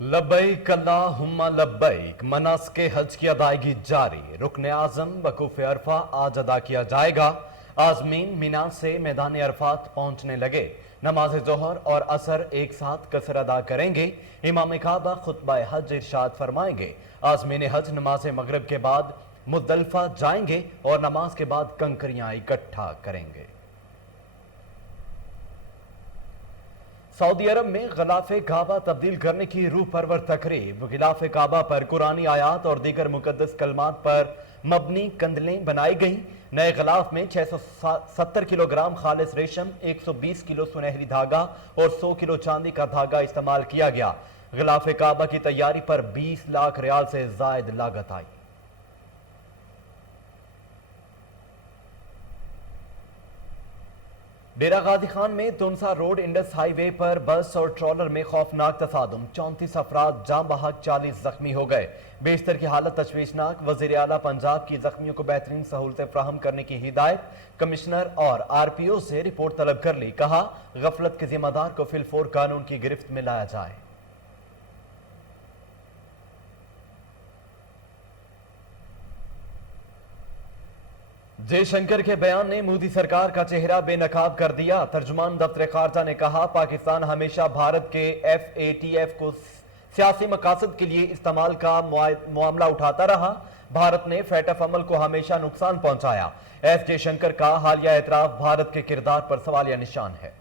लब्बैक अल्लाहुम्मा लब्बैक। मनास्के हज की अदायगी जारी। रुकने आजम वकूफ अरफा आज अदा किया जाएगा। आजमीन मीना से मैदान अरफात पहुंचने लगे। नमाज जोहर और असर एक साथ कसर अदा करेंगे। इमाम काबा खुतबा हज इरशाद फरमाएंगे। आजमीन हज नमाज मगरिब के बाद मुज़दलिफा जाएंगे और नमाज के बाद कंकरियां इकट्ठा करेंगे। सऊदी अरब में गिलाफ़े काबा तब्दील करने की रूह परवर तकरीब। गिलाफ़े काबा पर कुरानी आयात और दीगर मुकद्दस कलमात पर मबनी कंदलें बनाई गई। नए गिलाफ में 670 किलोग्राम खालिस रेशम, 120 किलो सुनहरी धागा और 100 किलो चांदी का धागा इस्तेमाल किया गया। गिलाफ़े काबा की तैयारी पर 20 लाख रियाल से जायद लागत आई। डेरा गाजी खान में तुनसा रोड इंडस हाईवे पर बस और ट्रॉलर में खौफनाक तसादुम। 34 अफराद जाम बहक, 40 जख्मी हो गए। बेशतर की हालत तशवीशनाक। वजीर आला पंजाब की जख्मियों को बेहतरीन सहूलतें फ्राहम करने की हिदायत। कमिश्नर और RPO से रिपोर्ट तलब कर ली। कहा, गफलत के जिम्मेदार को फिलफोर कानून की गिरफ्त में लाया जाए। जयशंकर के बयान ने मोदी सरकार का चेहरा बेनकाब कर दिया। तर्जुमान दफ्तर खारजा ने कहा, पाकिस्तान हमेशा भारत के FATF को सियासी मकासद के लिए इस्तेमाल का मामला उठाता रहा। भारत ने FATF अमल को हमेशा नुकसान पहुंचाया। S जयशंकर का हालिया एतराफ भारत के किरदार पर सवालिया निशान है।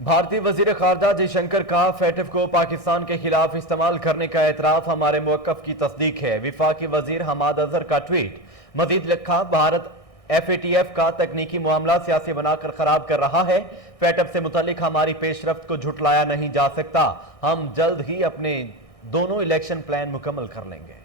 भारतीय वजीर खारजा जयशंकर का FATF को पाकिस्तान के खिलाफ इस्तेमाल करने का एतराफ हमारे मौकफ की तस्दीक है। विफाकी वजीर हमाद अजहर का ट्वीट। मजीद लिखा, भारत FATF का तकनीकी मामला सियासी बनाकर खराब कर रहा है। FATF से मुतालिक हमारी पेशरफ्त को झुटलाया नहीं जा सकता। हम जल्द ही अपने दोनों इलेक्शन प्लान मुकम्मल कर लेंगे।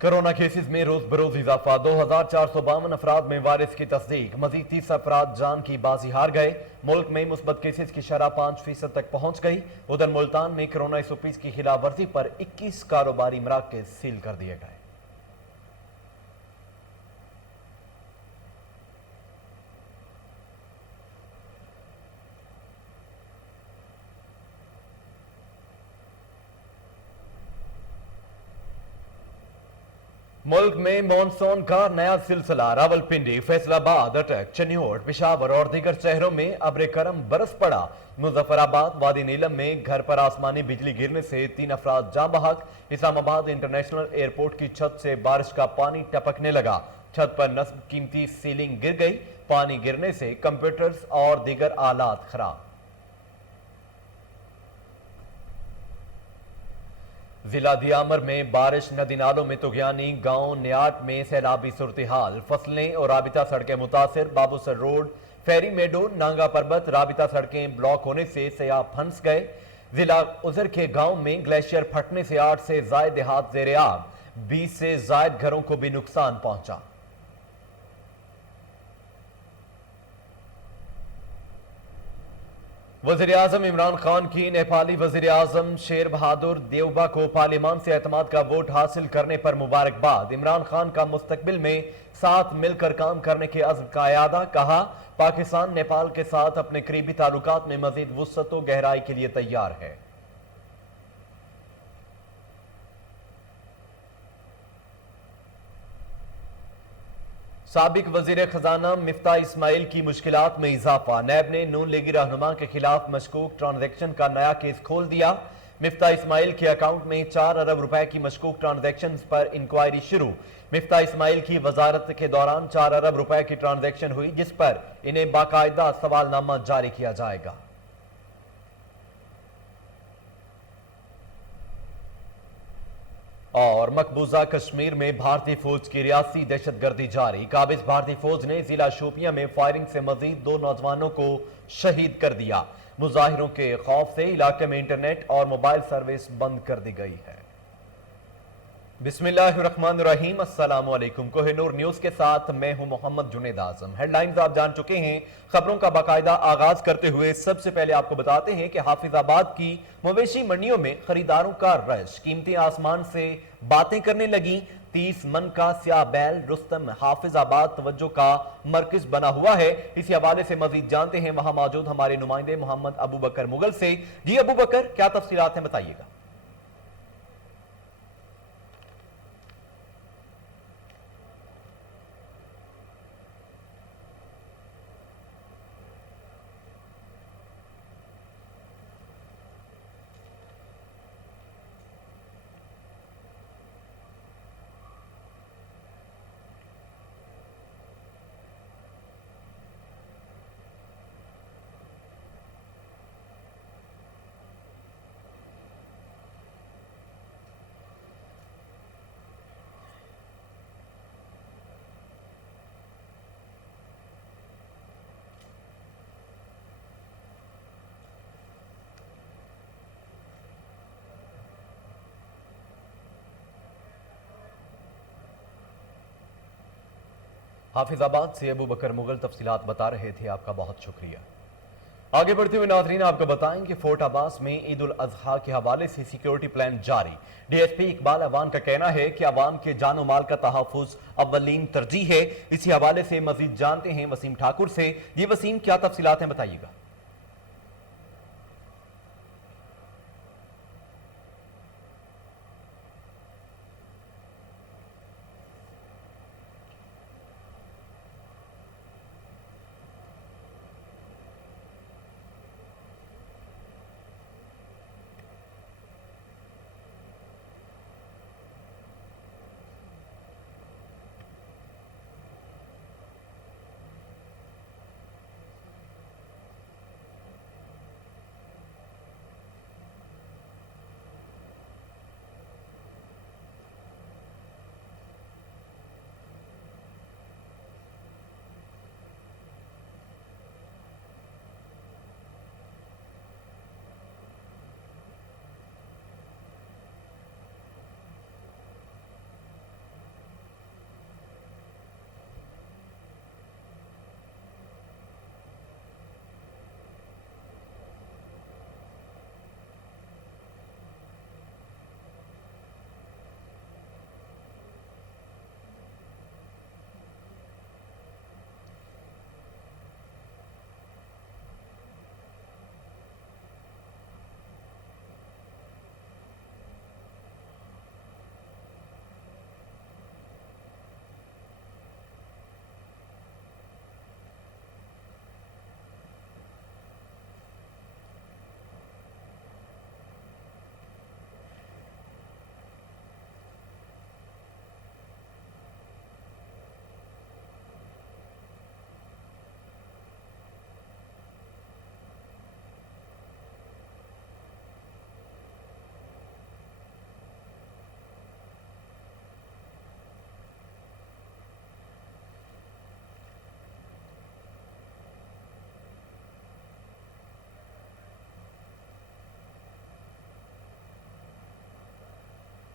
कोरोना केसेस में रोज बरोज इजाफा। 2452 अफराद में वायरस की तस्दीक। मजीद 30 अफराद जान की बाजी हार गए। मुल्क में मुस्बत केसेस की शरह 5% तक पहुंच गई। उधर मुल्तान में कोरोना SOPs की खिलाफ वर्जी पर 21 कारोबारी मराकज सील कर दिए गए। मुल्क में मॉनसून का नया सिलसिला। रावलपिंडी, फैसलाबाद, अटक, चनियोट, पेशावर और दीगर शहरों में अब्र करम बरस पड़ा। मुजफ्फराबाद, वादी नीलम में घर पर आसमानी बिजली गिरने से 3 अफराद जाँ बहक। इस्लामाबाद इंटरनेशनल एयरपोर्ट की छत से बारिश का पानी टपकने लगा। छत पर नस्ब कीमती सीलिंग गिर गई। पानी गिरने से कंप्यूटर्स और दीगर आलात खराब। जिला दियामर में बारिश, नदी नालों में तुगयानी। गांव न्याट में सैलाबी सूरत हाल। फसलें और राबिता सड़कें मुतासिर। बाबूसर रोड, फेरी मेडो, नांगा पर्वत राबिता सड़कें ब्लॉक होने से सयाह फंस गए। जिला उजर के गांव में ग्लेशियर फटने से 8 से जायद देहात जेर आब। 20 से जायद घरों को भी नुकसान पहुंचा। वज़ीर-ए-आज़म इमरान खान की नेपाली वज़ीर-ए-आज़म शेर बहादुर देउबा को पार्लियामान से एतमाद का वोट हासिल करने पर मुबारकबाद। इमरान खान का मुस्तकबिल में साथ मिलकर काम करने के अज़्म का इयादा। कहा, पाकिस्तान नेपाल के साथ अपने करीबी ताल्लुकात में मज़ीद वुसअत व गहराई के लिए तैयार है। साबिक वजीर खजाना मिफ्ता इस्माइल की मुश्किलात में इजाफा। नैब ने नून लीगी रहनुमा के खिलाफ मशकूक ट्रांजैक्शन का नया केस खोल दिया। मिफ्ता इस्माइल के अकाउंट में 4 अरब रुपए की मशकूक ट्रांजैक्शन पर इंक्वायरी शुरू। मिफ्ता इस्माइल की वजारत के दौरान 4 अरब रुपए की ट्रांजैक्शन हुई, जिस पर इन्हें बाकायदा सवालनामा जारी किया जाएगा। और मकबूजा कश्मीर में भारतीय फौज की रियासी दहशतगर्दी जारी। काबिज भारतीय फौज ने जिला शोपियां में फायरिंग से मजीद 2 नौजवानों को शहीद कर दिया। मुजाहिरों के खौफ से इलाके में इंटरनेट और मोबाइल सर्विस बंद कर दी गई है। बिस्मिल्लाहिर्रहमानिर्रहीम, अस्सलाम वालेकुम। कोहिनूर न्यूज के साथ मैं हूं मोहम्मद जुनेद आजम। हेडलाइंस आप जान चुके हैं। खबरों का बाकायदा आगाज करते हुए सबसे पहले आपको बताते हैं कि हाफिजाबाद की मवेशी मंडियों में खरीदारों का रश, कीमतें आसमान से बातें करने लगी। 30 मन का स्याह बैल रुस्तम हाफिजाबाद तवज्जो का मरकज बना हुआ है। इसी हवाले से मजीद जानते हैं वहां मौजूद हमारे नुमाइंदे मोहम्मद अबू बकर मुगल से। जी अबू बकर, क्या तफसीलात हैं, बताइएगा। हाफिजाबाद से अबू बकर मुगल तफसीलात बता रहे थे, आपका बहुत शुक्रिया। आगे बढ़ते हुए नाजरीन आपको बताएं कि फोर्ट अब्बास में ईद उल अजहा के हवाले से सिक्योरिटी प्लान जारी। डीएसपी इकबाल अवान का कहना है कि अवाम के जानो माल का तहफ़्फ़ुज़ अव्वलीन तरजीह है। इसी हवाले से मजीद जानते हैं वसीम ठाकुर से। ये वसीम, क्या तफसीलात हैं, बताइएगा।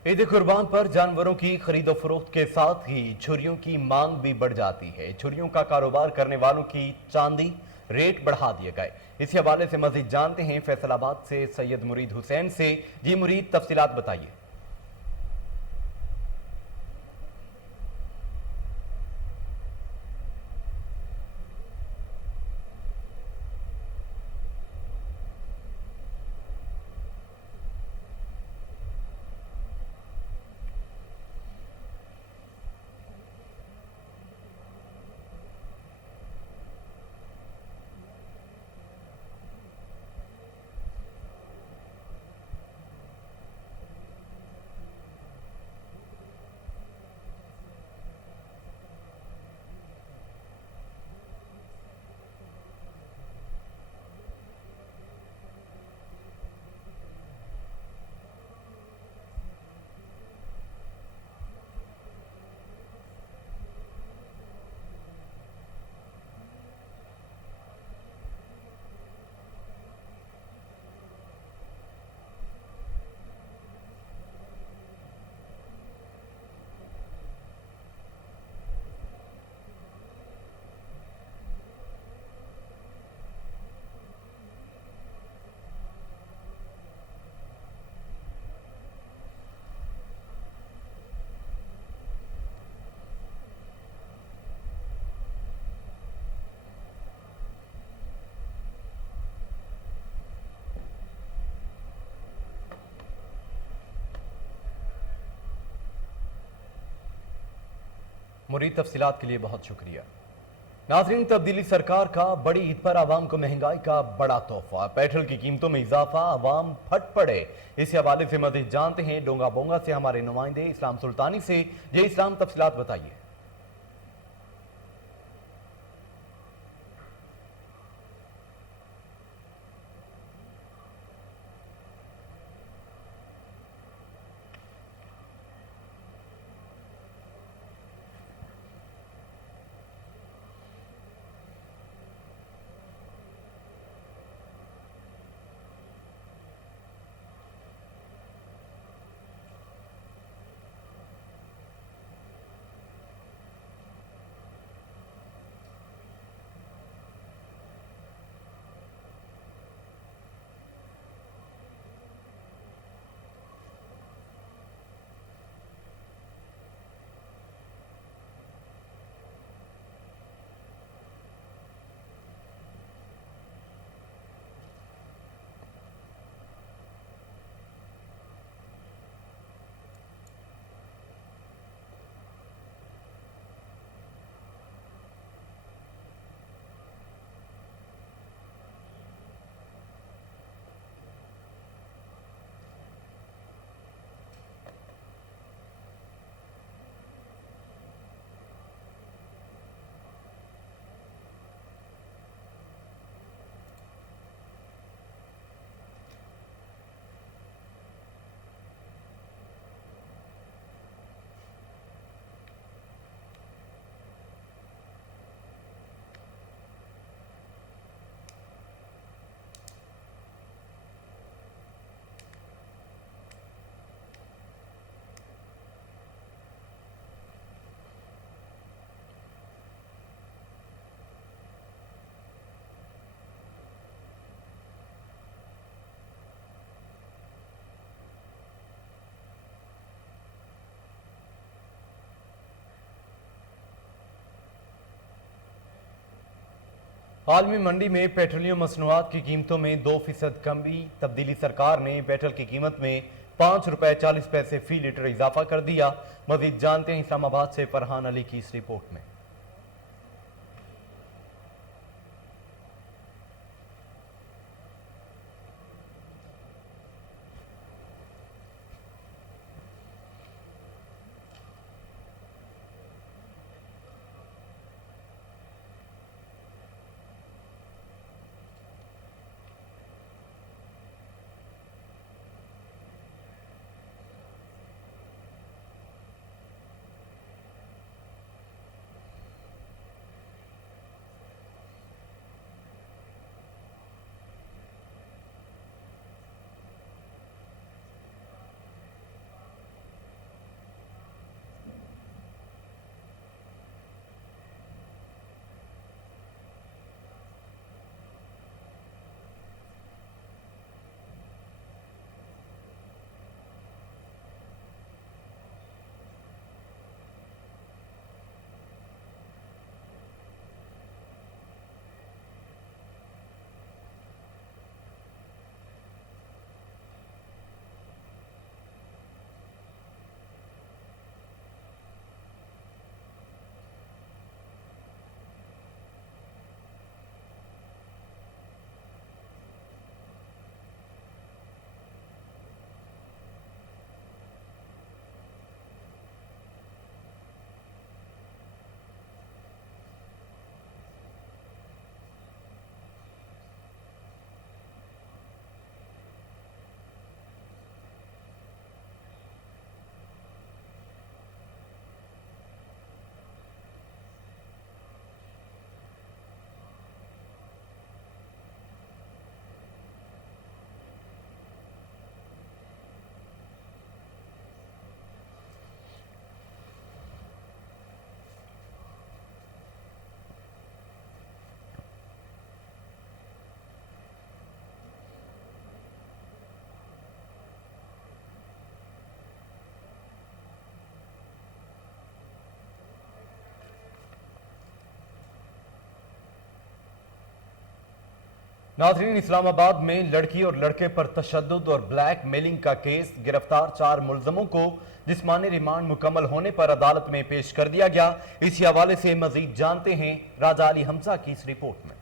ईद कुर्बान पर जानवरों की खरीदो फरोख्त के साथ ही छुरियों की मांग भी बढ़ जाती है। छुरियों का कारोबार करने वालों की चांदी रेट बढ़ा दिए गए। इसी हवाले से मजीद जानते हैं फैसलाबाद से सैयद मुरीद हुसैन से। जी मुरीद, तफसीलात बताइए। मुरीद तफसीलात के लिए बहुत शुक्रिया। नाज़रीन, तब्दीली सरकार का बड़ी ईद पर आवाम को महंगाई का बड़ा तोहफा, पेट्रोल की कीमतों में इजाफा, आवाम फट पड़े। इस हवाले से मज़ीद जानते हैं डोंगा बोंगा से हमारे नुमाइंदे इस्लाम सुल्तानी से। ये इस्लाम, तफसीलात बताइए। आलमी मंडी में पेट्रोलियम मसनूआत की कीमतों में 2% कमी। तब्दीली सरकार ने पेट्रोल की कीमत में ₹5.40 फी लीटर इजाफा कर दिया। मजीद जानते हैं इस्लामाबाद से फरहान अली की इस रिपोर्ट में। नाज़रीन, इस्लामाबाद में लड़की और लड़के पर तशद्दुद और ब्लैक मेलिंग का केस, गिरफ्तार 4 मुलजमों को जिस्मानी रिमांड मुकम्मल होने पर अदालत में पेश कर दिया गया। इसी हवाले से मजीद जानते हैं राजा अली हमजा की इस रिपोर्ट में।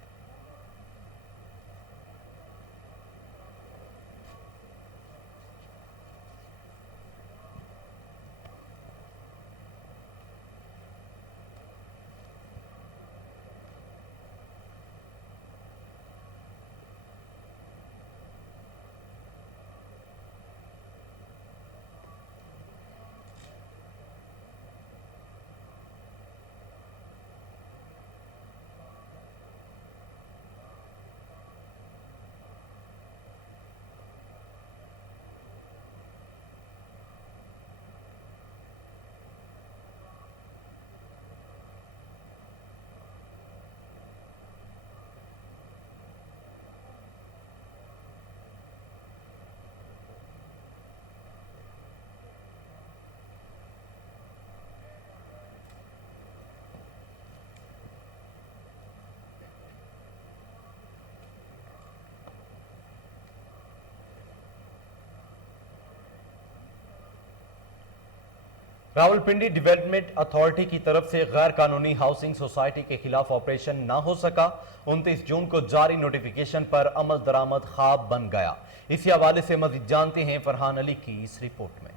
रावलपिंडी डेवलपमेंट अथॉरिटी की तरफ से गैर कानूनी हाउसिंग सोसाइटी के खिलाफ ऑपरेशन न हो सका। 29 जून को जारी नोटिफिकेशन पर अमल दरामद ख्वाब बन गया। इसी हवाले से मजीद जानते हैं फरहान अली की इस रिपोर्ट में।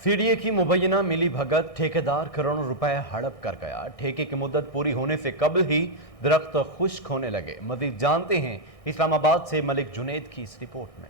सीडीए की मुबैना मिली भगत, ठेकेदार करोड़ों रुपए हड़प कर गया। ठेके की मुद्दत पूरी होने से कबल ही दरख्त खुश्क होने लगे। मजीद जानते हैं इस्लामाबाद से मलिक जुनैद की इस रिपोर्ट में।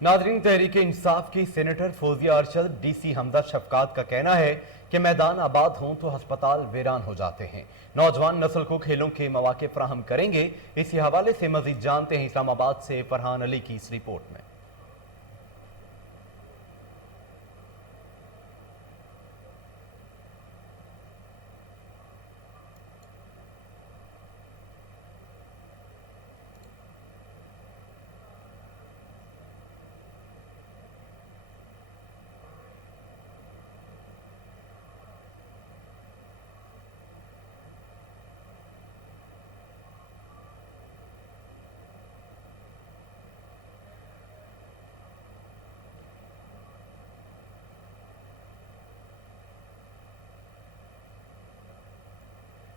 नाजरीन, तहरीक इंसाफ की सेनेटर फौजिया अरशद, डीसी हमदा शफकात का कहना है कि मैदान आबाद हों तो अस्पताल वीरान हो जाते हैं। नौजवान नस्ल को खेलों के मौके फराहम करेंगे। इसी हवाले से मजीद जानते हैं इस्लामाबाद से फरहान अली की इस रिपोर्ट में।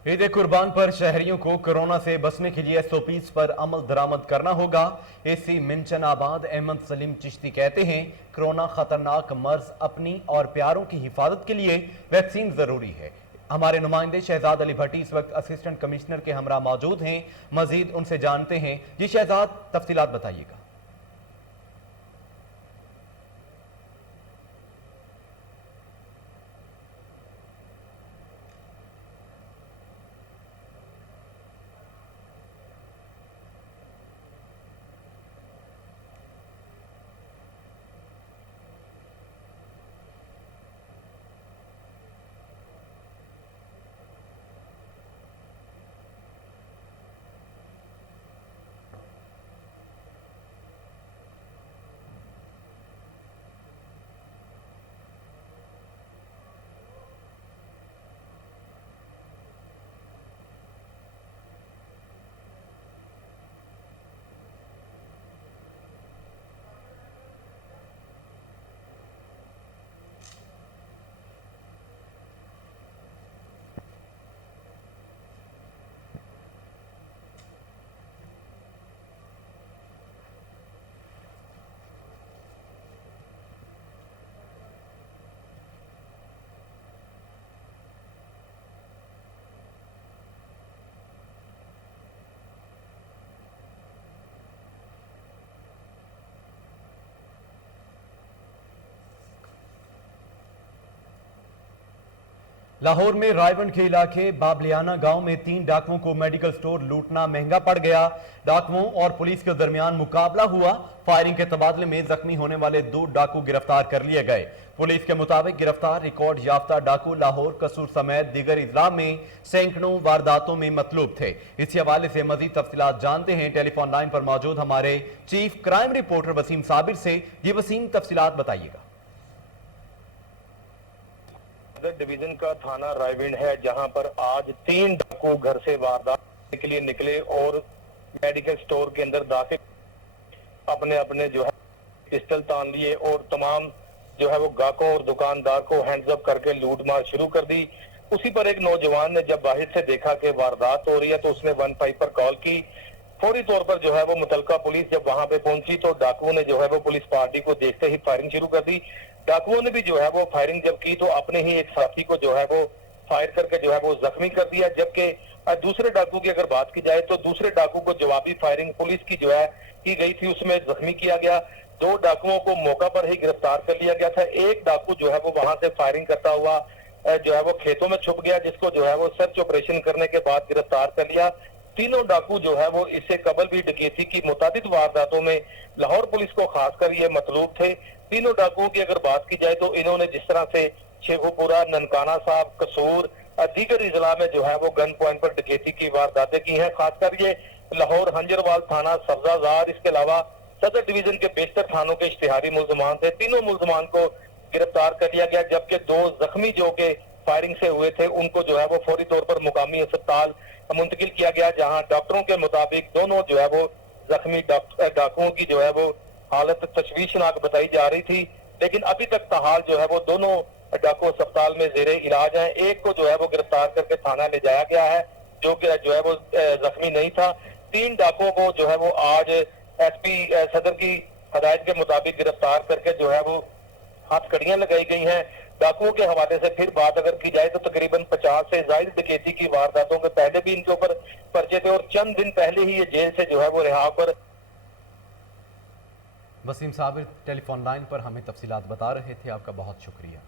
ईद कुर्बान पर शहरियों को कोरोना से बचने के लिए एसओपीज पर अमल दरामद करना होगा। एसी मिंचनाबाद अहमद सलीम चिश्ती कहते हैं, कोरोना खतरनाक मर्ज, अपनी और प्यारों की हिफाजत के लिए वैक्सीन जरूरी है। हमारे नुमाइंदे शहजाद अली भट्टी इस वक्त असिस्टेंट कमिश्नर के हमरा मौजूद हैं। मजीद उनसे जानते हैं। जी शहजाद, तफसीलात बताइएगा। लाहौर में रायवंड के इलाके बाबलियाना गांव में 3 डाकुओं को मेडिकल स्टोर लूटना महंगा पड़ गया। डाकुओं और पुलिस के दरमियान मुकाबला हुआ। फायरिंग के तबादले में जख्मी होने वाले 2 डाकू गिरफ्तार कर लिए गए। पुलिस के मुताबिक गिरफ्तार रिकॉर्ड याफ्ता डाकू लाहौर, कसूर समेत दीगर इजला में सैकड़ों वारदातों में मतलूब थे। इसी हवाले से मजीद तफसीलात जानते हैं टेलीफोन लाइन पर मौजूद हमारे chief crime reporter Wasim Sabir से। जी वसीम, तफसीलात बताइएगा। डिवीजन का थाना रायविंड है, जहां पर आज 3 डाकू घर से वारदात के लिए निकले और मेडिकल स्टोर के अंदर दाखिल अपने अपने जो है पिस्टल तान लिए और तमाम जो है वो गाहकों और दुकानदार को हैंड्स अप करके लूट मार शुरू कर दी। उसी पर एक नौजवान ने जब बाहर से देखा कि वारदात हो रही है तो उसने 15 पर कॉल की। फौरी तौर पर जो है वो मुतलका पुलिस जब वहां पे पहुंची तो डाकुओं ने जो है वो पुलिस पार्टी को देखते ही फायरिंग शुरू कर दी। डाकुओं ने भी जो है वो फायरिंग जब की तो अपने ही एक साथी को जो है वो फायर करके जो है वो जख्मी कर दिया। जबकि दूसरे डाकू की अगर बात की जाए तो दूसरे डाकू को जवाबी फायरिंग पुलिस की जो है की गई थी, उसमें जख्मी किया गया। 2 डाकुओं को मौका पर ही गिरफ्तार कर लिया गया था। एक डाकू जो है वो वहां से फायरिंग करता हुआ जो है वो खेतों में छुप गया, जिसको जो है वो सर्च ऑपरेशन करने के बाद गिरफ्तार कर लिया। तीनों डाकू जो है वो इससे कबल भी डकैती की मुतादिद वारदातों में लाहौर पुलिस को खासकर ये मतलूब थे। तीनों डाकुओं की अगर बात की जाए तो इन्होंने जिस तरह से शेखुपुरा, ननकाना साहब, कसूर, दीगर इजला में जो है वो गन पॉइंट पर डकैती की वारदातें की हैं। खासकर ये लाहौर हंजरवाल थाना, सब्जाजार, इसके अलावा सदर डिवीजन के बेशतर थानों के इश्तिहारी मुल्जमान थे। तीनों मुल्जमान को गिरफ्तार कर लिया गया, जबकि 2 जख्मी जो के फायरिंग से हुए थे उनको जो है वो फौरी तौर पर मुकामी अस्पताल मुंतकिल किया गया, जहां डॉक्टरों के मुताबिक दोनों जो है वो जख्मी डाकुओं की जो है वो हालत तशवीशनाक बताई जा रही थी। लेकिन अभी तक ताहाल जो है वो दोनों डाकू अस्पताल में जेरे इलाज हैं। एक को जो है वो गिरफ्तार करके थाना ले जाया गया है, जो कि जो है वो जख्मी नहीं था। 3 डाकुओं को जो है वो आज एसपी सदर की हदायत के मुताबिक गिरफ्तार करके जो है वो हथकड़ियां लगाई गई हैं। डाकुओं के हवाले से फिर बात अगर की जाए तो तकरीबन 50 से ज्यादा डकैती की वारदातों के पहले भी इनके ऊपर पर्चे थे और चंद दिन पहले ही ये जेल से जो है वो रिहा पर। वसीम साबिर टेलीफोन लाइन पर हमें तफसीलात बता रहे थे, आपका बहुत शुक्रिया।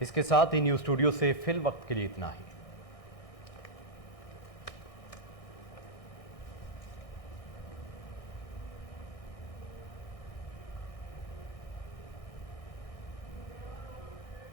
इसके साथ ही न्यूज स्टूडियो से फिल वक्त के लिए इतना ही।